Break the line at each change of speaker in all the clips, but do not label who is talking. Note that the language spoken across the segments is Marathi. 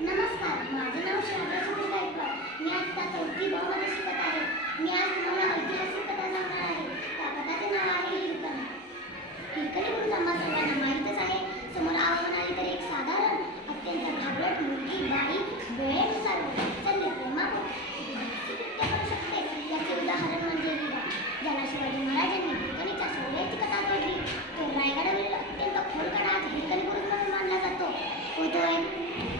नमस्कार माझे नाव श्राव्या सुरेश गायकवाड. मी आता चौथी बहुमध्ये शिकत आहे. मी आज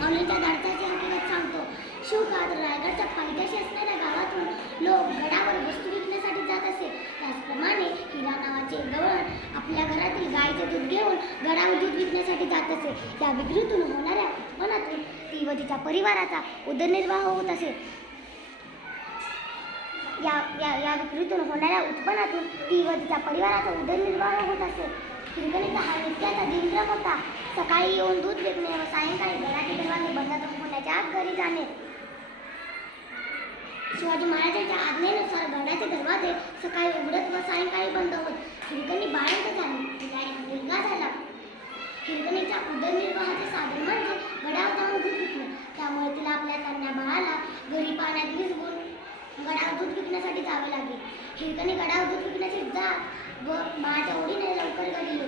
व धाडसाची हकीकत सांगतो शिवकाळ रायगडच्या पायथ्याशी असणाऱ्या गावातून लोक गडावर वस्तू विकण्यासाठी जात असे. त्याचप्रमाणे हिरा नावाचे आपल्या घरातील गायचे दूध घेऊन गडावर दूध विकण्यासाठी जात असे. विक्रीतून होणाऱ्या उत्पन्नातून ती व तिच्या परिवाराचा उदरनिर्वाह होत असे. या या या विक्रीतून होणाऱ्या उत्पन्नातून ती व तिच्या परिवाराचा उदरनिर्वाह होत असे. हिरकणीचा हा नित्याचा दिनक्रम होता. सकाळी येऊन दूध विकणे व सायंकाळी घरी जाणे शिवाजी महाराजांच्या आज्ञेनुसार गडाचे दरवाजे सकाळी उघडत व सायंकाळी बंद होत. हिरकणी बाळंत झाली. तिला एक मुलगा झाला. हिरकणीच्या उदरनिर्वाहाचे साधन म्हणजे गडावर जाऊन दूध विकणे. त्यामुळे तिला आपल्या कन्या बाळाला घरी पाण्यात भिजवून गडावर दूध विकण्यासाठी जावे लागले. हिरकणी गडावर दूध विकण्याची जात व बाळाच्या ओढीने लवकर घडली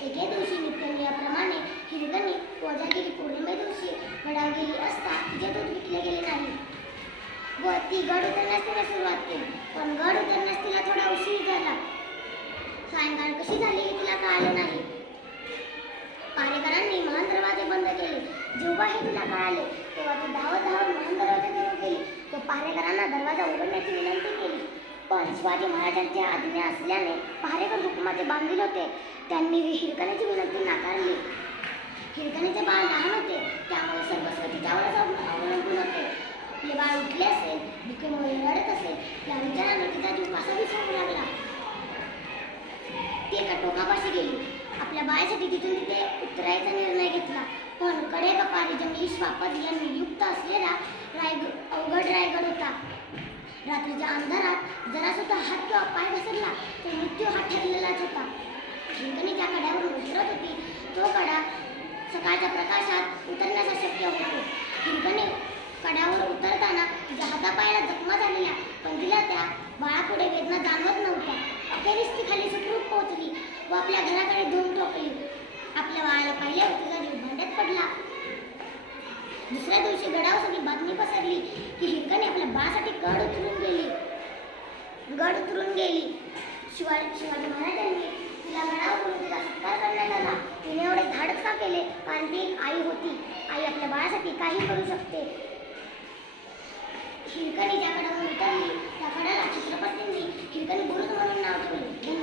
एके दिवशी नित्यनियमाप्रमाणे हिरकणी कोजागिरी पौर्णिमे दिवशी गडावर गेली असता तिचे दूध विकले गेले नाही व ती गड उतरण्यास तिला सुरुवात केली. पण गड उतरण्यास तिला थोडा उशीर झाला. सायंकाळ कशी झाली हे तिला कळलं नाही. पारेकरांनी महान दरवाजे बंद केले. जेव्हा हे तिला कळाले तेव्हा ती धावत धावत महान दरवाजा जवळ गेली व पारेकरांना दरवाजा उघडण्याची विनंती केली. पण शिवाजी महाराजांची आज्ञा असल्याने पारेकर हुकुमाचे बांधील होते. त्यांनी हिरकण्याची विनंती नाकारली. हिरकणीचे बाळ लहान होते. त्यामुळे सर्वस्व तिच्यावरच अवलंबून होते आपले बाळ उठले असेल भुकेमुळे रडत असेल या विचाराने तिचा जीव कसा विसरू लागला. ती एका टोकापाशी गेली. आपल्या बाळासाठी तिथून तिथे उतरायचा निर्णय घेतला. पण कडे कपारी जंगली श्वापद यांनी युक्त असलेला रायग अवघड रायगड होता. रात्रीच्या अंधारात जरा सुद्धा हात किंवा पाय घसरला तर मृत्यू हा ठरलेलाच होता. जिंकणी ज्या कड्यावरून उतरत होती तो कडा सकाळच्या प्रकाशात उतरण्याचा शक्य होतो. हिंगणी कड्यावर उतरताना तिच्या हातापायाला जखमा झालेल्या पण तिला त्या बाळापुढे वेदना जाणवत नव्हत्या. अखेरीस ती खाली सुखरूप पोहोचली व आपल्या घराकडे धूम टोकली आपल्या बाळाला पाहिल्यावर तिचा जीव भांड्यात पडला. दुसऱ्या दिवशी गडावर सगळी बातमी पसरली की हिरकणी आपल्या बाळासाठी गड उतरून गेली. गड उतरून गेली. शिवाय शिवाजी महाराजांनी तिला गडावरून तिचा सत्कार करण्यात आला. तिने एवढे धाडच का केले? कारण ती आई होती. आई आपल्या बाळासाठी काही करू शकते. हिरकणी ज्याकडे म्हणतात त्याकडे चित्रपटांनी हिरकणी पूर्ण म्हणून नाव ठेवले